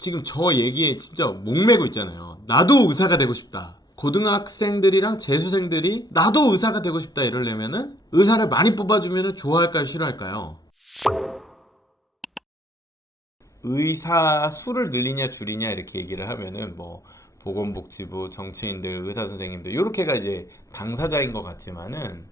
지금 저 얘기에 진짜 목매고 있잖아요. 나도 의사가 되고 싶다. 고등학생들이랑 재수생들이 나도 의사가 되고 싶다 이러려면은 의사를 많이 뽑아주면 좋아할까요, 싫어할까요? 의사 수를 늘리냐 줄이냐 이렇게 얘기를 하면은 뭐 보건복지부, 정치인들, 의사선생님들 이렇게가 이제 당사자인 것 같지만은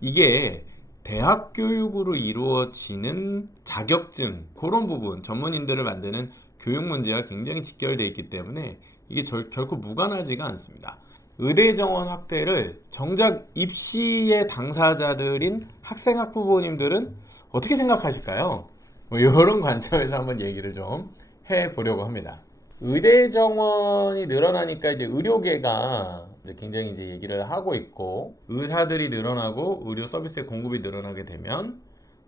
이게 대학 교육으로 이루어지는 자격증 그런 부분 전문인들을 만드는 교육 문제와 굉장히 직결되어 있기 때문에 이게 결코 무관하지가 않습니다. 의대 정원 확대를 정작 입시의 당사자들인 학생학부모님들은 어떻게 생각하실까요? 뭐 이런 관점에서 한번 얘기를 좀 해보려고 합니다. 의대 정원이 늘어나니까 이제 의료계가 이제 굉장히 이제 얘기를 하고 있고, 의사들이 늘어나고 의료 서비스의 공급이 늘어나게 되면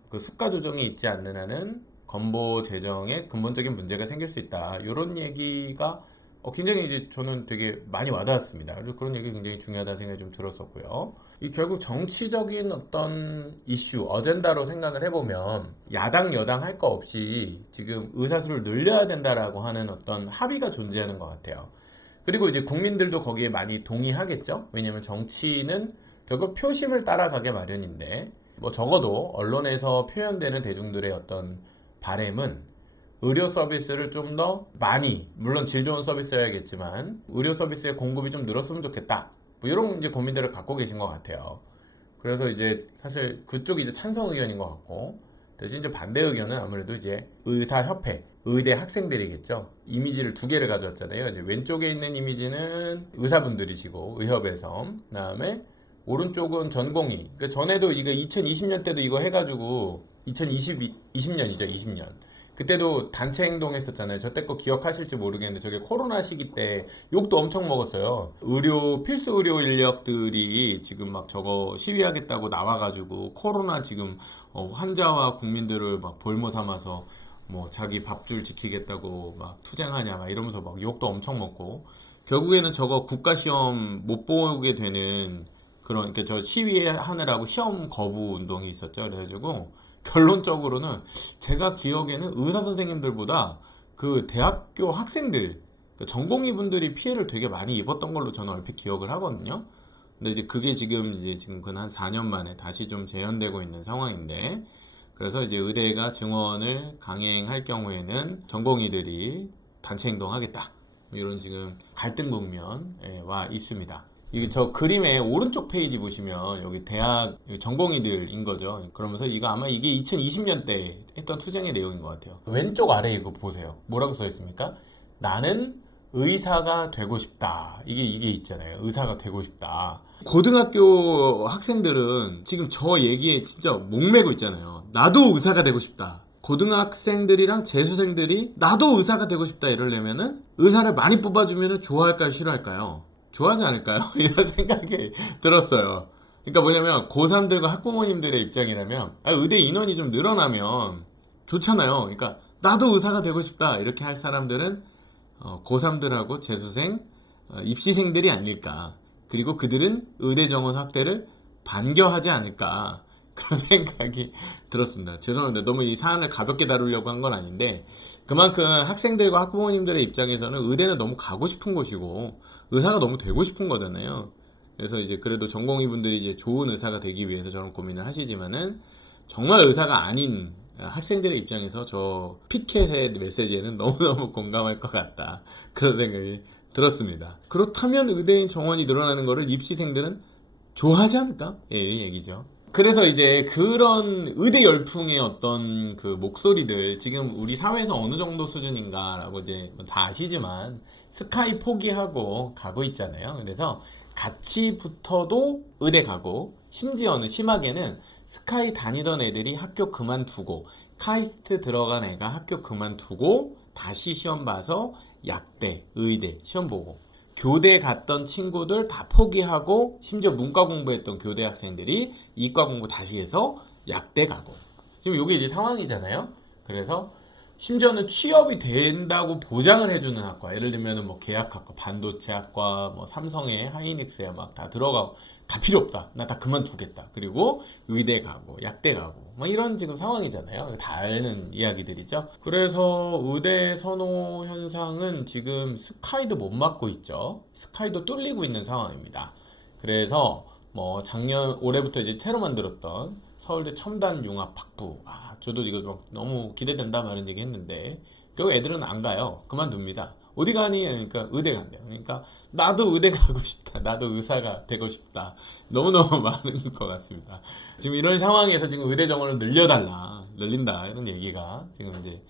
그 수가 조정이 있지 않는 한은 건보 재정에 근본적인 문제가 생길 수 있다. 이런 얘기가 굉장히 이제 저는 되게 많이 와닿았습니다. 그래서 그런 얘기 굉장히 중요하다는 생각이 좀 들었었고요. 이 결국 정치적인 어떤 이슈, 어젠다로 생각을 해보면 야당, 여당 할 거 없이 지금 의사 수를 늘려야 된다라고 하는 어떤 합의가 존재하는 것 같아요. 그리고 이제 국민들도 거기에 많이 동의하겠죠. 왜냐하면 정치는 결국 표심을 따라가게 마련인데, 뭐 적어도 언론에서 표현되는 대중들의 어떤 바램은 의료 서비스를 좀 더 많이, 물론 질 좋은 서비스여야겠지만 의료 서비스의 공급이 좀 늘었으면 좋겠다. 뭐 이런 이제 고민들을 갖고 계신 것 같아요. 그래서 이제 사실 그쪽이 이제 찬성 의견인 것 같고, 대신 이제 반대 의견은 아무래도 이제 의사협회, 의대 학생들이겠죠. 이미지를 두 개를 가져왔잖아요. 이제 왼쪽에 있는 이미지는 의사분들이시고 의협에서, 그다음에 오른쪽은 전공의. 그러니까 전에도 이거 2020년 때도 이거 해가지고 2020년이죠, 20년. 그때도 단체 행동했었잖아요. 저 때 거 기억하실지 모르겠는데 저게 코로나 시기 때 욕도 엄청 먹었어요. 필수 의료 인력들이 지금 막 저거 시위하겠다고 나와가지고 코로나 지금 환자와 국민들을 막 볼모 삼아서 뭐 자기 밥줄 지키겠다고 막 투쟁하냐 막 이러면서 막 욕도 엄청 먹고, 결국에는 저거 국가시험 못 보게 되는 그런, 그러니까 저 시위하느라고 시험 거부 운동이 있었죠. 그래가지고 결론적으로는 제가 기억에는 의사 선생님들보다 그 대학교 학생들, 전공의 분들이 피해를 되게 많이 입었던 걸로 저는 얼핏 기억을 하거든요. 근데 이제 그게 지금 한 4년 만에 다시 좀 재현되고 있는 상황인데, 그래서 이제 의대가 증원을 강행할 경우에는 전공의들이 단체 행동하겠다. 이런 지금 갈등 국면에 와 있습니다. 이게 저 그림의 오른쪽 페이지 보시면 여기 대학 전공의들인 거죠. 그러면서 이거 아마 이게 2020년 때 했던 투쟁의 내용인 것 같아요. 왼쪽 아래 이거 보세요. 뭐라고 써 있습니까? 나는 의사가 되고 싶다. 이게 있잖아요. 의사가 되고 싶다. 고등학교 학생들은 지금 저 얘기에 진짜 목매고 있잖아요. 나도 의사가 되고 싶다. 고등학생들이랑 재수생들이 나도 의사가 되고 싶다 이러려면은 의사를 많이 뽑아주면 좋아할까요, 싫어할까요? 좋아하지 않을까요? 이런 생각이 들었어요. 그러니까 뭐냐면 고3들과 학부모님들의 입장이라면 의대 인원이 좀 늘어나면 좋잖아요. 그러니까 나도 의사가 되고 싶다 이렇게 할 사람들은 고3들하고 재수생, 입시생들이 아닐까. 그리고 그들은 의대 정원 확대를 반겨하지 않을까. 그런 생각이 들었습니다. 죄송합니다. 너무 이 사안을 가볍게 다루려고 한 건 아닌데, 그만큼 학생들과 학부모님들의 입장에서는 의대는 너무 가고 싶은 곳이고 의사가 너무 되고 싶은 거잖아요. 그래서 이제 그래도 전공의 분들이 이제 좋은 의사가 되기 위해서 저런 고민을 하시지만은, 정말 의사가 아닌 학생들의 입장에서 저 피켓의 메시지에는 너무너무 공감할 것 같다. 그런 생각이 들었습니다. 그렇다면 의대인 정원이 늘어나는 거를 입시생들은 좋아하지 않을까? 예, 이 얘기죠. 그래서 이제 그런 의대 열풍의 어떤 그 목소리들, 지금 우리 사회에서 어느 정도 수준인가라고 이제 다 아시지만 스카이 포기하고 가고 있잖아요. 그래서 같이 붙어도 의대 가고, 심지어는 심하게는 스카이 다니던 애들이 학교 그만두고 카이스트 들어간 애가 학교 그만두고 다시 시험 봐서 약대, 의대 시험 보고, 교대 갔던 친구들 다 포기하고 심지어 문과 공부했던 교대 학생들이 이과 공부 다시 해서 약대 가고, 지금 이게 이제 상황이잖아요. 그래서 심지어는 취업이 된다고 보장을 해주는 학과, 예를 들면은 뭐 계약학과, 반도체학과, 뭐 삼성에 하이닉스에 막 다 들어가고 다 필요 없다. 나 다 그만두겠다. 그리고 의대 가고 약대 가고 뭐 이런 지금 상황이잖아요. 다 아는 이야기들이죠. 그래서 의대 선호 현상은 지금 스카이도 못 막고 있죠. 스카이도 뚫리고 있는 상황입니다. 그래서 뭐 작년 올해부터 이제 새로 만들었던 서울대 첨단융합학부, 저도 이거 막 너무 기대된다 말은 얘기 했는데 결국 애들은 안 가요. 그만둡니다. 어디 가니? 그러니까 의대 간대요. 그러니까 나도 의대 가고 싶다. 나도 의사가 되고 싶다. 너무너무 많은 것 같습니다. 지금 이런 상황에서 지금 의대 정원을 늘린다 이런 얘기가 지금 이제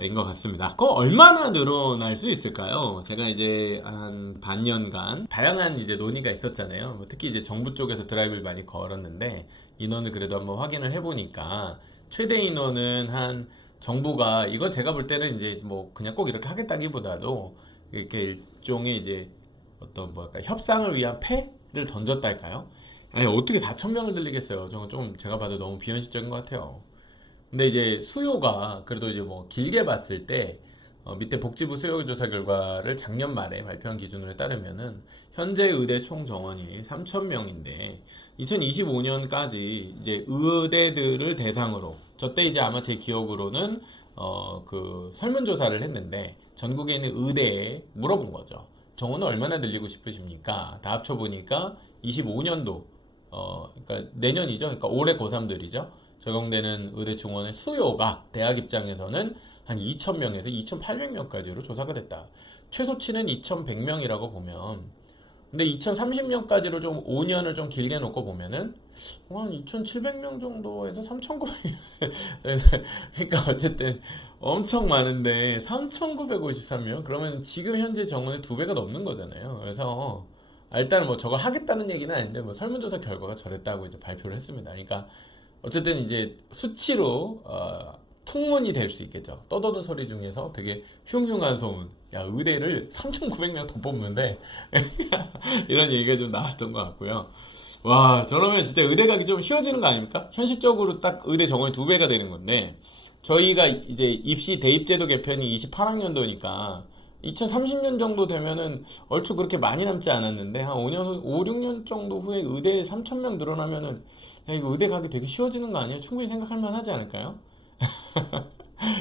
인 것 같습니다. 그럼 얼마나 늘어날 수 있을까요? 제가 이제 한 반년간 다양한 이제 논의가 있었잖아요. 뭐 특히 이제 정부 쪽에서 드라이브를 많이 걸었는데 인원을 그래도 한번 확인을 해보니까 최대 인원은 한 정부가, 이거 제가 볼 때는 이제 뭐 그냥 꼭 이렇게 하겠다기보다도 이렇게 일종의 이제 어떤 뭐랄까 협상을 위한 패를 던졌달까요? 아니 어떻게 4천 명을 늘리겠어요? 저건 좀 제가 봐도 너무 비현실적인 것 같아요. 근데 이제 수요가 그래도 이제 뭐 길게 봤을 때 밑에 복지부 수요조사 결과를 작년 말에 발표한 기준으로 따르면은 현재 의대 총 정원이 3,000명인데 2025년까지 이제 의대들을 대상으로, 저때 이제 아마 제 기억으로는 그 설문조사를 했는데 전국에 있는 의대에 물어본 거죠. 정원은 얼마나 늘리고 싶으십니까? 다 합쳐보니까 25년도 그러니까 내년이죠. 그러니까 올해 고3들이죠. 적용되는 의대 중원의 수요가 대학 입장에서는 한 2,000명에서 2,800명까지로 조사가 됐다. 최소치는 2,100명이라고 보면, 근데 2,030명까지로 좀 5년을 좀 길게 놓고 보면은 한 2,700명 정도에서 3,900명. 그러니까 어쨌든 엄청 많은데 3,953명? 그러면 지금 현재 정원의 2배가 넘는 거잖아요. 그래서 일단 뭐 저걸 하겠다는 얘기는 아닌데 뭐 설문조사 결과가 저랬다고 이제 발표를 했습니다. 그러니까 어쨌든 이제 수치로 풍문이 될 수 있겠죠. 떠도는 소리 중에서 되게 흉흉한 소문. 야, 의대를 3,900명 더 뽑는데 이런 얘기가 좀 나왔던 것 같고요. 와, 저러면 진짜 의대 가기 좀 쉬워지는 거 아닙니까? 현실적으로 딱 의대 정원이 2배가 되는 건데 저희가 이제 입시 대입제도 개편이 28학년도니까 2030년 정도 되면은 얼추 그렇게 많이 남지 않았는데 한 5년, 5, 6년 정도 후에 의대에 3,000명 늘어나면은 야, 이거 의대 가기 되게 쉬워지는 거 아니에요? 충분히 생각할 만 하지 않을까요?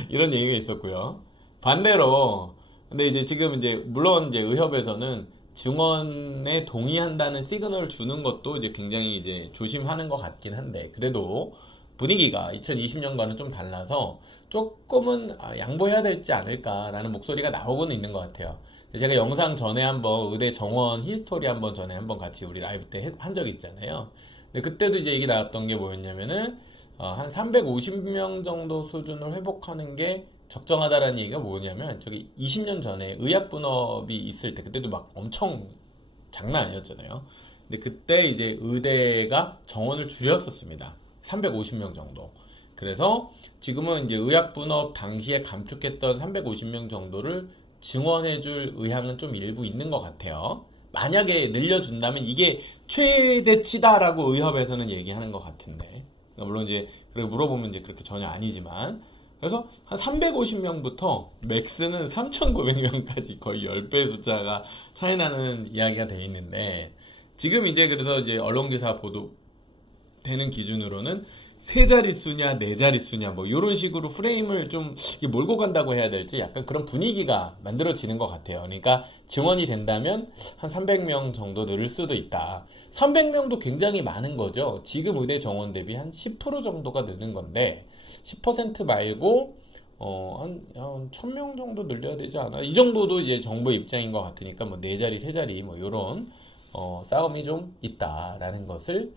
이런 얘기가 있었고요. 반대로 근데 이제 지금 이제 물론 이제 의협에서는 증원에 동의한다는 시그널을 주는 것도 이제 굉장히 이제 조심하는 것 같긴 한데 그래도 분위기가 2020년과는 좀 달라서 조금은 양보해야 되지 않을까라는 목소리가 나오고는 있는 것 같아요. 제가 영상 전에 한번 의대 정원 히스토리 한번 전에 한번 같이 우리 라이브 때 한 적이 있잖아요. 근데 그때도 이제 얘기 나왔던 게 뭐였냐면은 한 350명 정도 수준을 회복하는 게 적정하다라는 얘기가 뭐냐면 저기 20년 전에 의학분업이 있을 때 그때도 막 엄청 장난 아니었잖아요. 근데 그때 이제 의대가 정원을 줄였었습니다. 350명 정도. 그래서 지금은 이제 의학분업 당시에 감축했던 350명 정도를 증원해줄 의향은 좀 일부 있는 것 같아요. 만약에 늘려준다면 이게 최대치다라고 의협에서는 얘기하는 것 같은데. 물론 이제 그렇게 물어보면 이제 그렇게 전혀 아니지만. 그래서 한 350명부터 맥스는 3,900명까지 거의 10배 숫자가 차이 나는 이야기가 돼 있는데 지금 이제 그래서 이제 언론기사 보도 되는 기준으로는 세 자릿수냐 네 자릿수냐 뭐 이런 식으로 프레임을 좀 몰고 간다고 해야 될지 약간 그런 분위기가 만들어지는 것 같아요. 그러니까 증원이 된다면 한 300명 정도 늘 수도 있다. 300명도 굉장히 많은 거죠. 지금 의대 정원 대비 한 10% 정도가 느는 건데 10% 말고 한 1,000명 정도 늘려야 되지 않아? 이 정도도 이제 정부 입장인 것 같으니까 뭐 네 자리 세 자리 뭐 이런 싸움이 좀 있다라는 것을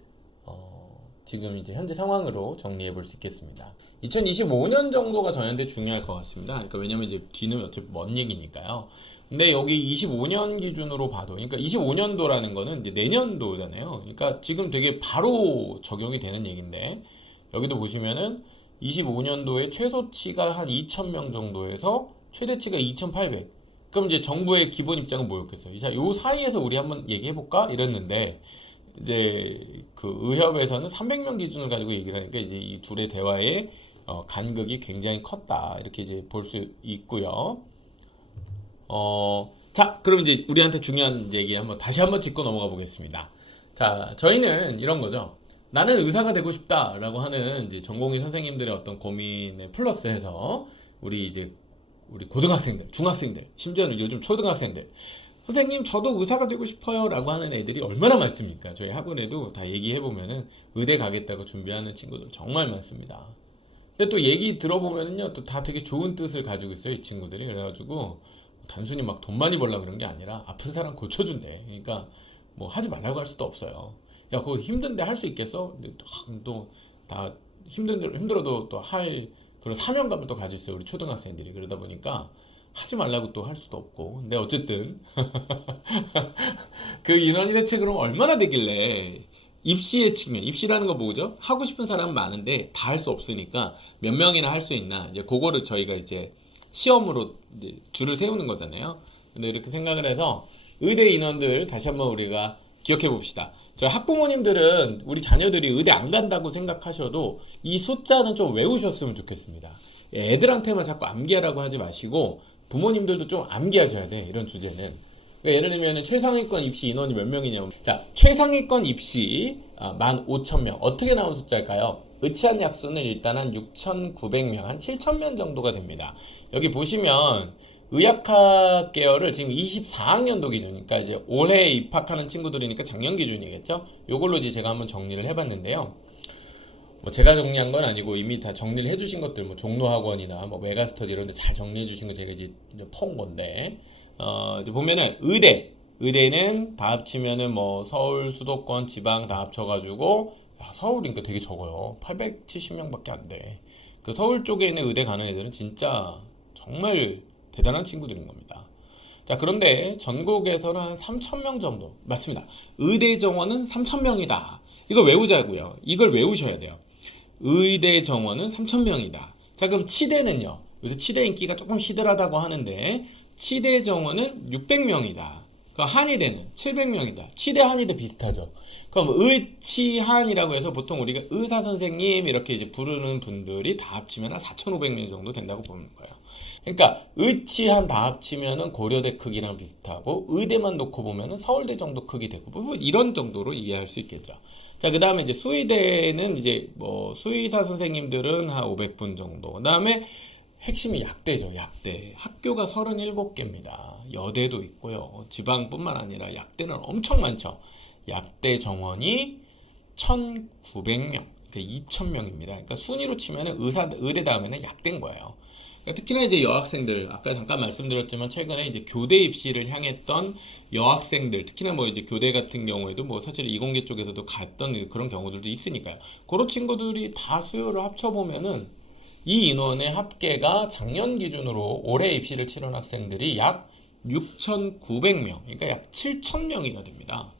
지금 이제 현재 상황으로 정리해 볼 수 있겠습니다. 2025년 정도가 저희한테 중요할 것 같습니다. 그러니까 왜냐면 이제 뒤는 어차피 먼 얘기니까요. 근데 여기 25년 기준으로 봐도, 그러니까 25년도라는 거는 이제 내년도잖아요. 그러니까 지금 되게 바로 적용이 되는 얘기인데, 여기도 보시면은 25년도에 최소치가 한 2,000명 정도에서 최대치가 2,800. 그럼 이제 정부의 기본 입장은 뭐였겠어요? 자, 요 사이에서 우리 한번 얘기해 볼까? 이랬는데, 이제 그 의협에서는 300명 기준을 가지고 얘기를 하니까 이제 이 둘의 대화에 간극이 굉장히 컸다. 이렇게 이제 볼 수 있고요. 자, 그럼 이제 우리한테 중요한 얘기 다시 한번 짚고 넘어가 보겠습니다. 자, 저희는 이런 거죠. 나는 의사가 되고 싶다라고 하는 이제 전공의 선생님들의 어떤 고민에 플러스해서 우리 고등학생들, 중학생들, 심지어는 요즘 초등학생들, 선생님 저도 의사가 되고 싶어요 라고 하는 애들이 얼마나 많습니까? 저희 학원에도 다 얘기해보면은 의대 가겠다고 준비하는 친구들 정말 많습니다. 근데 또 얘기 들어보면은요, 또 다 되게 좋은 뜻을 가지고 있어요, 이 친구들이. 그래가지고 단순히 막 돈 많이 벌려고 그런 게 아니라 아픈 사람 고쳐준대. 그러니까 뭐 하지 말라고 할 수도 없어요. 야, 그거 힘든데 할 수 있겠어? 근데 또 다 힘들어도 또 할 그런 사명감을 또 가지고 있어요, 우리 초등학생들이. 그러다 보니까 하지 말라고 또 할 수도 없고. 근데 어쨌든 그 인원이 대체 그럼 얼마나 되길래, 입시의 측면, 입시라는 거 뭐죠? 하고 싶은 사람은 많은데 다 할 수 없으니까 몇 명이나 할 수 있나, 이제 그거를 저희가 이제 시험으로 이제 줄을 세우는 거잖아요. 근데 이렇게 생각을 해서 의대 인원들 다시 한번 우리가 기억해 봅시다. 저 학부모님들은 우리 자녀들이 의대 안 간다고 생각하셔도 이 숫자는 좀 외우셨으면 좋겠습니다. 애들한테만 자꾸 암기하라고 하지 마시고 부모님들도 좀 암기하셔야 돼, 이런 주제는. 그러니까 예를 들면 최상위권 입시 인원이 몇 명이냐면, 자, 최상위권 입시 15,000명 어떻게 나온 숫자일까요? 의치한 약수는 일단 한 6,900명, 한 7,000명 정도가 됩니다. 여기 보시면 의학학 계열을 지금 24학년도 기준, 그러니까 이제 올해 입학하는 친구들이니까 작년 기준이겠죠? 요걸로 이제 제가 한번 정리를 해봤는데요. 뭐 제가 정리한 건 아니고 이미 다 정리를 해주신 것들, 뭐 종로학원이나 뭐 메가스터디 이런 데 잘 정리해주신 거 제가 이제 퍼온 건데, 이제 보면은 의대는 다 합치면은 뭐 서울, 수도권, 지방 다 합쳐가지고, 야, 서울이니까 되게 적어요. 870명밖에 안 돼. 그 서울 쪽에 있는 의대 가는 애들은 진짜 정말 대단한 친구들인 겁니다. 자, 그런데 전국에서는 한 3,000명 정도. 맞습니다. 의대 정원은 3,000명이다. 이거 외우자고요. 이걸 외우셔야 돼요. 의대 정원은 3,000명이다. 자, 그럼 치대는요. 요새 치대 인기가 조금 시들하다고 하는데 치대 정원은 600명이다. 그 한의대는 700명이다. 치대 한의대 비슷하죠. 그럼 의치한이라고 해서 보통 우리가 의사 선생님 이렇게 이제 부르는 분들이 다 합치면 한 4,500명 정도 된다고 보는 거예요. 그러니까 의치한 다 합치면은 고려대 크기랑 비슷하고, 의대만 놓고 보면은 서울대 정도 크기 되고, 뭐 이런 정도로 이해할 수 있겠죠. 자, 그 다음에 이제 수의대는 이제 뭐 수의사 선생님들은 한 500분 정도. 그 다음에 핵심이 약대죠. 약대. 학교가 37개입니다. 여대도 있고요. 지방뿐만 아니라 약대는 엄청 많죠. 약대 정원이 1,900명, 그러니까 2,000명입니다. 그러니까 순위로 치면은 의대 다음에는 약대인 거예요. 그러니까 특히나 이제 여학생들, 아까 잠깐 말씀드렸지만 최근에 이제 교대 입시를 향했던 여학생들, 특히나 뭐 이제 교대 같은 경우에도 뭐 사실 이공계 쪽에서도 갔던 그런 경우들도 있으니까요. 그런 친구들이 다 수요를 합쳐보면은 이 인원의 합계가 작년 기준으로 올해 입시를 치른 학생들이 약 6,900명, 그러니까 약 7,000명이나 됩니다.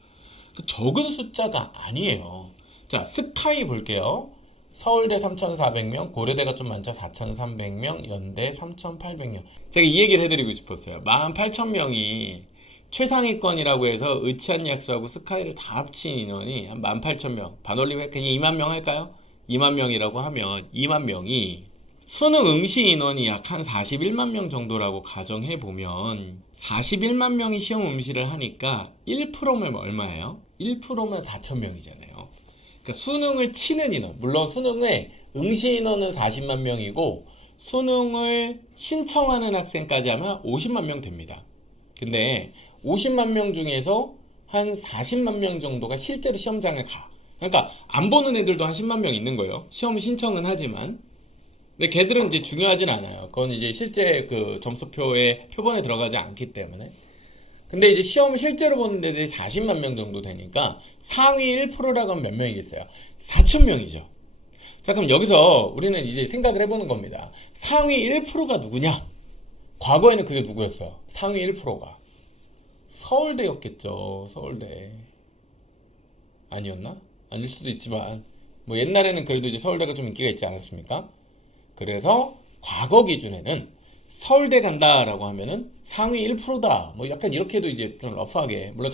그 적은 숫자가 아니에요. 자, 스카이 볼게요. 서울대 3,400명, 고려대가 좀 많죠. 4,300명, 연대 3,800명. 제가 이 얘기를 해드리고 싶었어요. 48,000명이 최상위권이라고 해서 의치한 약수하고 스카이를 다 합친 인원이 한 18,000명. 반올림 그냥 2만 명 할까요? 2만 명이라고 하면 2만 명이 수능 응시 인원이 약 한 41만 명 정도라고 가정해보면 41만 명이 시험 응시를 하니까 1%면 얼마예요? 1%면 4,000명이잖아요. 그러니까 수능을 치는 인원, 물론 수능의 응시 인원은 40만 명이고 수능을 신청하는 학생까지 하면 50만 명 됩니다. 근데 50만 명 중에서 한 40만 명 정도가 실제로 시험장에 가. 그러니까 안 보는 애들도 한 10만 명 있는 거예요. 시험 신청은 하지만. 근데 걔들은 이제 중요하진 않아요. 그건 이제 실제 그 점수표에 표본에 들어가지 않기 때문에. 근데 이제 시험 실제로 보는 애들이 40만 명 정도 되니까 상위 1%라고 하면 몇 명이겠어요? 4,000명이죠. 자, 그럼 여기서 우리는 이제 생각을 해보는 겁니다. 상위 1%가 누구냐? 과거에는 그게 누구였어요? 상위 1%가 서울대였겠죠. 서울대. 아니었나? 아닐 수도 있지만 뭐 옛날에는 그래도 이제 서울대가 좀 인기가 있지 않았습니까? 그래서 과거 기준에는 서울대 간다라고 하면은 상위 1%다. 뭐 약간 이렇게도 이제 좀 러프하게. 물론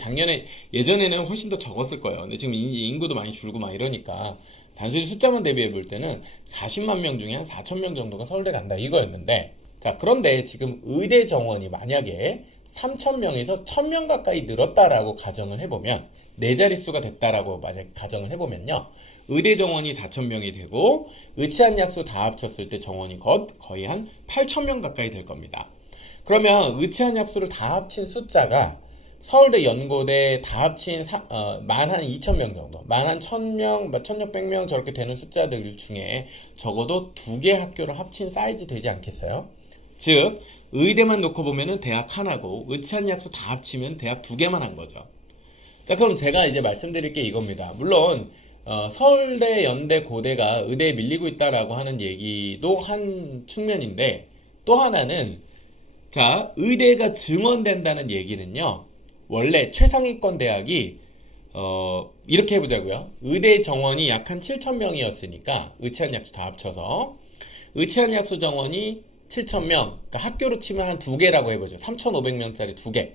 예전에는 훨씬 더 적었을 거예요. 근데 지금 인구도 많이 줄고 막 이러니까 단순히 숫자만 대비해 볼 때는 40만 명 중에 한 4천 명 정도가 서울대 간다 이거였는데, 자, 그런데 지금 의대 정원이 만약에 3천 명에서 1,000명 가까이 늘었다라고 가정을 해보면, 네 자릿수가 됐다라고 만약에 가정을 해보면요, 의대 정원이 4천 명이 되고 의치한 약수 다 합쳤을 때 정원이 거의 한 8천 명 가까이 될 겁니다. 그러면 의치한 약수를 다 합친 숫자가 서울대 연고대 다 합친 만 한 2,000명 정도, 만 한 1,000명, 1,600명 저렇게 되는 숫자들 중에 적어도 두 개 학교를 합친 사이즈 되지 않겠어요? 즉 의대만 놓고 보면은 대학 하나고 의치한 약수 다 합치면 대학 두 개만 한 거죠. 자, 그럼 제가 이제 말씀드릴 게 이겁니다. 물론 서울대, 연대, 고대가 의대에 밀리고 있다라고 하는 얘기도 한 측면인데, 또 하나는, 자, 의대가 증원된다는 얘기는요, 원래 최상위권 대학이 이렇게 해보자고요. 의대 정원이 약 한 7,000명이었으니까 의치한 약수 다 합쳐서 의치한 약수 정원이 7,000명, 그러니까 학교로 치면 한 두 개라고 해보죠. 3,500명짜리 두 개.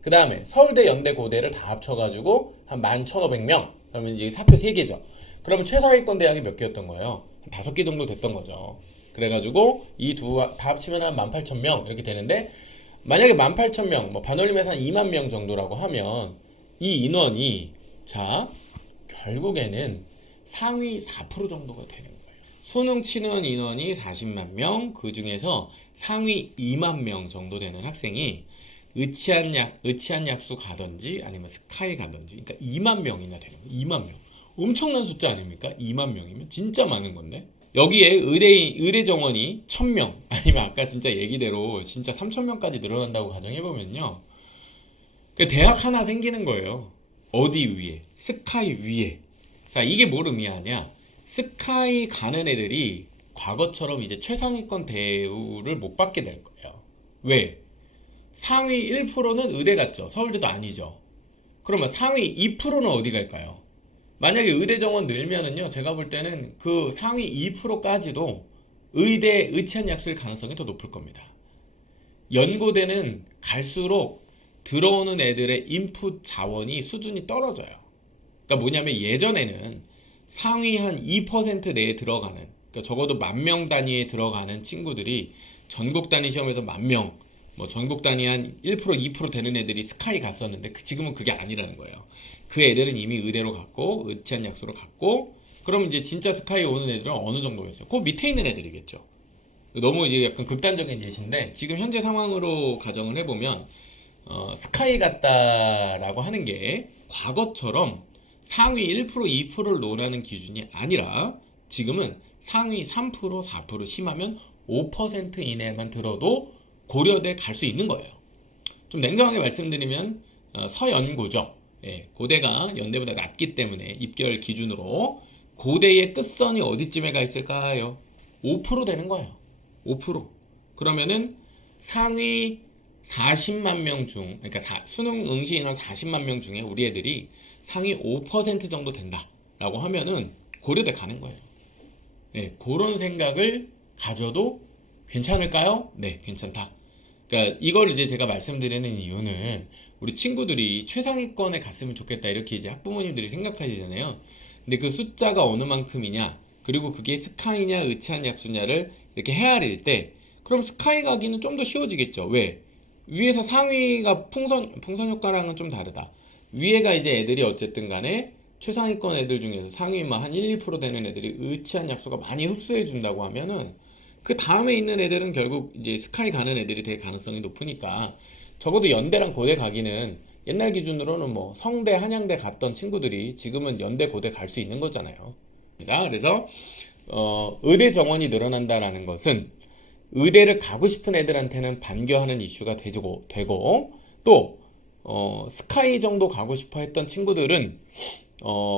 그 다음에 서울대, 연대, 고대를 다 합쳐가지고 한 11,500명. 그러면 이제 학교 3개죠. 그러면 최상위권 대학이 몇 개였던 거예요? 한 5개 정도 됐던 거죠. 그래가지고 이 두 다 합치면 한 18,000명 이렇게 되는데, 만약에 18,000명, 뭐 반올림해서 한 2만 명 정도라고 하면 이 인원이, 자, 결국에는 상위 4% 정도가 되는 거예요. 수능 치는 인원이 40만 명, 그 중에서 상위 2만 명 정도 되는 학생이 의치한 약수 가든지 아니면 스카이 가든지, 그러니까 2만 명이나 되는 거예요. 2만 명. 엄청난 숫자 아닙니까? 2만 명이면 진짜 많은 건데. 여기에 의대 정원이 1,000명, 아니면 아까 진짜 얘기대로 진짜 3,000명까지 늘어난다고 가정해보면요, 그 대학 하나 생기는 거예요. 어디 위에? 스카이 위에. 자, 이게 뭘 의미하냐? 스카이 가는 애들이 과거처럼 이제 최상위권 대우를 못 받게 될 거예요. 왜? 상위 1%는 의대 갔죠. 서울대도 아니죠. 그러면 상위 2%는 어디 갈까요? 만약에 의대 정원 늘면은요, 제가 볼 때는 그 상위 2%까지도 의대 의치한 약수일 가능성이 더 높을 겁니다. 연고대는 갈수록 들어오는 애들의 인풋 자원이 수준이 떨어져요. 그러니까 뭐냐면 예전에는 상위 한 2% 내에 들어가는, 그러니까 적어도 10,000명 단위에 들어가는 친구들이 전국 단위 시험에서 10,000명, 뭐 전국 단위 한 1%, 2% 되는 애들이 스카이 갔었는데 지금은 그게 아니라는 거예요. 그 애들은 이미 의대로 갔고 의치한 약수로 갔고, 그럼 이제 진짜 스카이 오는 애들은 어느 정도겠어요? 그 밑에 있는 애들이겠죠. 너무 이제 약간 극단적인 예시인데, 지금 현재 상황으로 가정을 해보면 스카이 갔다라고 하는 게 과거처럼 상위 1%, 2%를 논하는 기준이 아니라 지금은 상위 3%, 4%, 심하면 5% 이내만 들어도 고려대 갈 수 있는 거예요. 좀 냉정하게 말씀드리면 서연고죠. 예, 고대가 연대보다 낮기 때문에 입결 기준으로 고대의 끝선이 어디쯤에 가 있을까요? 5% 되는 거예요. 5%. 그러면은 상위 40만 명 중, 그러니까 수능 응시 인원 40만 명 중에 우리 애들이 상위 5% 정도 된다라고 하면은 고려대 가는 거예요. 네, 그런 생각을 가져도 괜찮을까요? 네, 괜찮다. 그러니까 이걸 이제 제가 말씀드리는 이유는 우리 친구들이 최상위권에 갔으면 좋겠다 이렇게 이제 학부모님들이 생각하시잖아요. 근데 그 숫자가 어느 만큼이냐, 그리고 그게 스카이냐 의치한 약수냐를 이렇게 헤아릴 때, 그럼 스카이 가기는 좀 더 쉬워지겠죠. 왜? 위에서 상위가 풍선 효과랑은 좀 다르다. 위에가 이제 애들이 어쨌든 간에 최상위권 애들 중에서 상위만 한 1, 2% 되는 애들이 의치한 약수가 많이 흡수해 준다고 하면은 그 다음에 있는 애들은 결국 이제 스카이 가는 애들이 될 가능성이 높으니까, 적어도 연대랑 고대 가기는 옛날 기준으로는 뭐 성대, 한양대 갔던 친구들이 지금은 연대, 고대 갈 수 있는 거잖아요. 그래서 의대 정원이 늘어난다라는 것은 의대를 가고 싶은 애들한테는 반겨하는 이슈가 되고, 또 스카이 정도 가고 싶어 했던 친구들은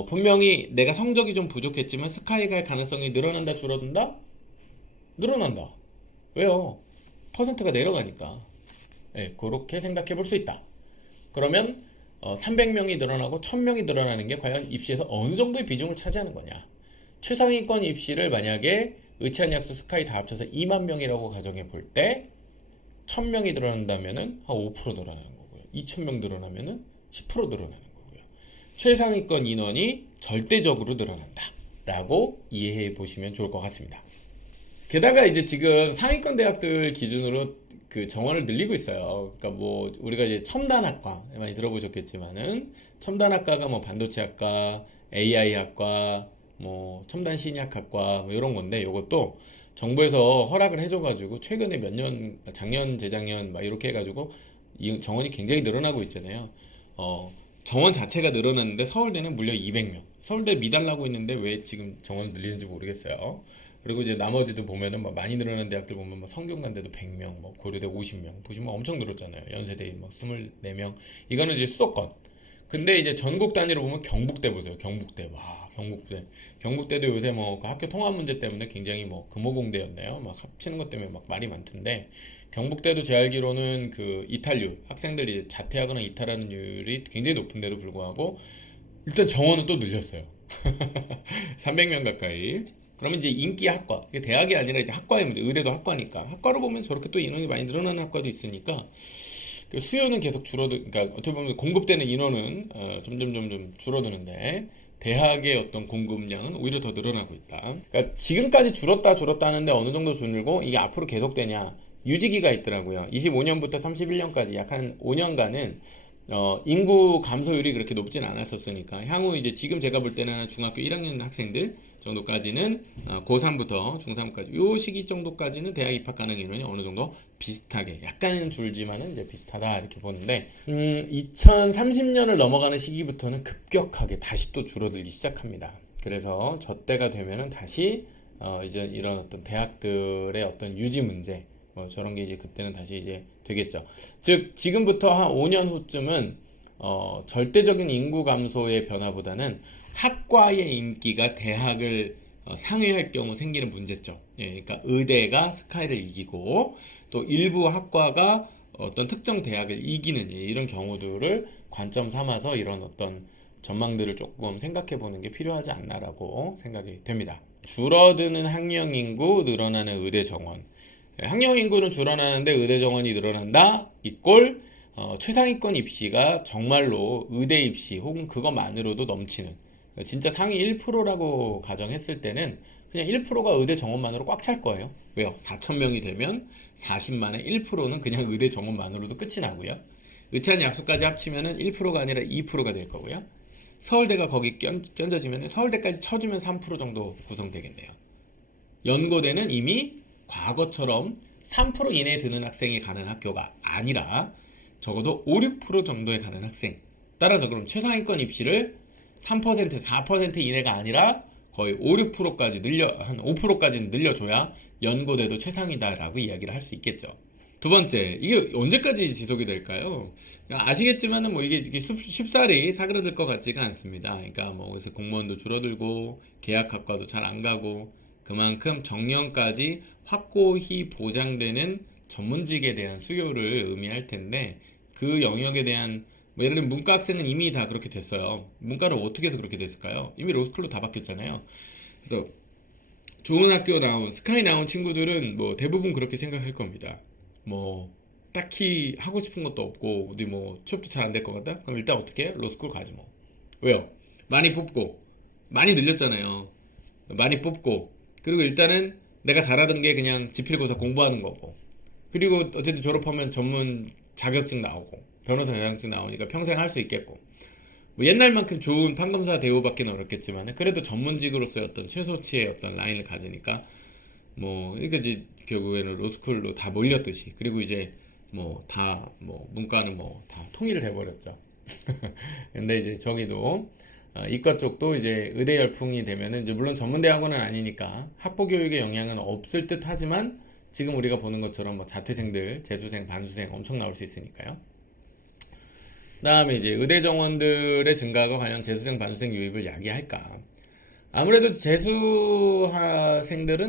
분명히 내가 성적이 좀 부족했지만 스카이 갈 가능성이 늘어난다, 줄어든다? 늘어난다. 왜요? 퍼센트가 내려가니까. 네, 그렇게 생각해 볼 수 있다. 그러면 300명이 늘어나고 1,000명이 늘어나는 게 과연 입시에서 어느 정도의 비중을 차지하는 거냐? 최상위권 입시를 만약에 의치한 약수 스카이 다 합쳐서 2만 명이라고 가정해 볼 때 1,000명이 늘어난다면은 한 5% 늘어나는 거고요. 2,000명 늘어나면은 10% 늘어나는 거고요. 최상위권 인원이 절대적으로 늘어난다. 라고 이해해 보시면 좋을 것 같습니다. 게다가 이제 지금 상위권 대학들 기준으로 그 정원을 늘리고 있어요. 그러니까 뭐 우리가 이제 첨단학과 많이 들어보셨겠지만은 첨단학과가 뭐 반도체학과, AI학과, 뭐 첨단 신약학과 뭐 이런 건데 요것도 정부에서 허락을 해줘가지고 최근에 몇 년, 작년, 재작년 막 이렇게 해가지고 이 정원이 굉장히 늘어나고 있잖아요. 정원 자체가 늘어났는데 서울대는 무려 200명. 서울대 미달나고 있는데 왜 지금 정원 늘리는지 모르겠어요. 그리고 이제 나머지도 보면은 뭐 많이 늘어난 대학들 보면 뭐 성균관대도 100명, 뭐 고려대 50명 보시면 엄청 늘었잖아요. 연세대 뭐 24명. 이거는 이제 수도권. 근데 이제 전국 단위로 보면 경북대 보세요. 경북대. 와, 경북대. 경북대도 요새 뭐그 학교 통합 문제 때문에 굉장히 뭐 금호공대였네요. 막 합치는 것 때문에 막 말이 많던데 경북대도 제 알기로는 그 이탈률, 학생들이 이제 자퇴하거나 이탈하는 율이 굉장히 높은데도 불구하고 일단 정원은 또 늘렸어요. 300명 가까이. 그러면 이제 인기 학과, 이게 대학이 아니라 이제 학과의 문제, 의대도 학과니까 학과로 보면 저렇게 또 인원이 많이 늘어나는 학과도 있으니까 그 수요는 계속 그러니까 어떻게 보면 공급되는 인원은 점점 줄어드는데 대학의 어떤 공급량은 오히려 더 늘어나고 있다. 그러니까 지금까지 줄었다 하는데 어느 정도 줄고 이게 앞으로 계속되냐 유지기가 있더라고요. 25년부터 31년까지 약 한 5년간은 인구 감소율이 그렇게 높진 않았었으니까 향후 이제 지금 제가 볼 때는 중학교 1학년 학생들 정도까지는 고3부터 중3까지 요 시기 정도까지는 대학 입학 가능 인원이 어느 정도 비슷하게 약간은 줄지만은 이제 비슷하다 이렇게 보는데 2030년을 넘어가는 시기부터는 급격하게 다시 또 줄어들기 시작합니다. 그래서 저 때가 되면은 다시 이제 이런 어떤 대학들의 어떤 유지 문제 뭐 저런 게 이제 그때는 다시 이제 되겠죠. 즉 지금부터 한 5년 후쯤은 절대적인 인구 감소의 변화보다는 학과의 인기가 대학을 상회할 경우 생기는 문제점. 예, 그러니까 의대가 스카이를 이기고 또 일부 학과가 어떤 특정 대학을 이기는 이런 경우들을 관점 삼아서 이런 어떤 전망들을 조금 생각해 보는 게 필요하지 않나라고 생각이 됩니다. 줄어드는 학령 인구, 늘어나는 의대 정원. 학령 인구는 줄어나는데 의대 정원이 늘어난다. 이꼴 최상위권 입시가 정말로 의대 입시 혹은 그것만으로도 넘치는 진짜 상위 1%라고 가정했을 때는 그냥 1%가 의대 정원만으로 꽉 찰 거예요. 왜요? 4,000명이 되면 40만의 1%는 그냥 의대 정원만으로도 끝이 나고요. 의찬 약수까지 합치면은 1%가 아니라 2%가 될 거고요. 서울대가 거기 껴져지면 서울대까지 쳐주면 3% 정도 구성되겠네요. 연고대는 이미 과거처럼 3% 이내에 드는 학생이 가는 학교가 아니라 적어도 5, 6% 정도에 가는 학생. 따라서 그럼 최상위권 입시를 3%, 4% 이내가 아니라 거의 5, 6%까지 한 5%까지는 늘려줘야 연고대도 최상이다라고 이야기를 할 수 있겠죠. 두 번째, 이게 언제까지 지속이 될까요? 아시겠지만은 뭐 이게 쉽사리 사그라들 것 같지가 않습니다. 그러니까 뭐 그래서 공무원도 줄어들고 계약학과도 잘 안 가고 그만큼 정년까지 확고히 보장되는 전문직에 대한 수요를 의미할 텐데 그 영역에 대한 뭐 예를 들면 문과 학생은 이미 다 그렇게 됐어요. 문과를 어떻게 해서 그렇게 됐을까요? 이미 로스쿨로 다 바뀌었잖아요. 그래서 좋은 학교 나온 스카이 나온 친구들은 뭐 대부분 그렇게 생각할 겁니다. 뭐 딱히 하고 싶은 것도 없고 어디 뭐 취업도 잘 안 될 것 같다? 그럼 일단 어떻게 해? 로스쿨 가지 뭐. 왜요? 많이 뽑고 많이 늘렸잖아요. 많이 뽑고 그리고 일단은 내가 잘하던 게 그냥 지필고사 공부하는 거고 그리고 어쨌든 졸업하면 전문 자격증 나오고 변호사 자격증 나오니까 평생 할 수 있겠고 뭐 옛날만큼 좋은 판검사 대우받기는 어렵겠지만 그래도 전문직으로서의 어떤 최소치의 어떤 라인을 가지니까 뭐 그러니까 이제 결국에는 로스쿨로 다 몰렸듯이 그리고 이제 뭐 다 뭐 문과는 뭐 다 통일을 해버렸죠. 근데 이제 저기도 이과 쪽도 이제 의대 열풍이 되면은 이제 물론 전문대학원은 아니니까 학부 교육의 영향은 없을 듯 하지만 지금 우리가 보는 것처럼 뭐 자퇴생들, 재수생, 반수생 엄청 나올 수 있으니까요. 그다음에 이제 의대 정원들의 증가가 과연 재수생, 반수생 유입을 야기할까? 아무래도 재수생들은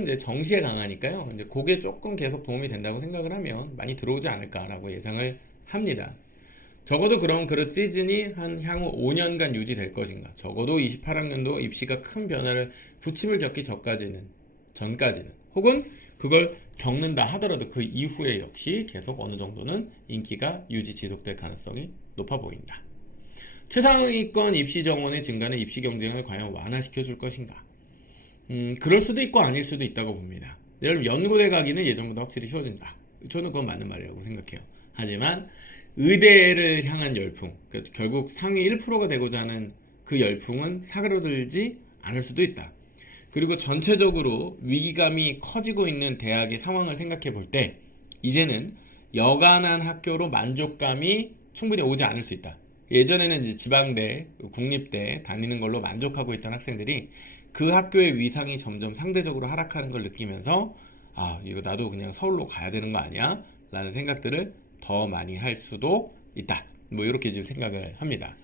이제 정시에 강하니까요. 이제 그게 조금 계속 도움이 된다고 생각을 하면 많이 들어오지 않을까라고 예상을 합니다. 적어도 그럼 그 시즌이 한 향후 5년간 유지될 것인가? 적어도 28학년도 입시가 큰 변화를 부침을 겪기 전까지는 혹은 그걸 겪는다 하더라도 그 이후에 역시 계속 어느 정도는 인기가 유지 지속될 가능성이 높아 보인다. 최상위권 입시 정원의 증가는 입시 경쟁을 과연 완화시켜 줄 것인가? 그럴 수도 있고 아닐 수도 있다고 봅니다. 여러분, 연고대 가기는 예전보다 확실히 쉬워진다. 저는 그건 맞는 말이라고 생각해요. 하지만 의대를 향한 열풍, 그러니까 결국 상위 1%가 되고자 하는 그 열풍은 사그러들지 않을 수도 있다. 그리고 전체적으로 위기감이 커지고 있는 대학의 상황을 생각해 볼 때 이제는 여간한 학교로 만족감이 충분히 오지 않을 수 있다. 예전에는 이제 지방대, 국립대 다니는 걸로 만족하고 있던 학생들이 그 학교의 위상이 점점 상대적으로 하락하는 걸 느끼면서 아, 이거 나도 그냥 서울로 가야 되는 거 아니야? 라는 생각들을 더 많이 할 수도 있다. 뭐 이렇게 지금 생각을 합니다.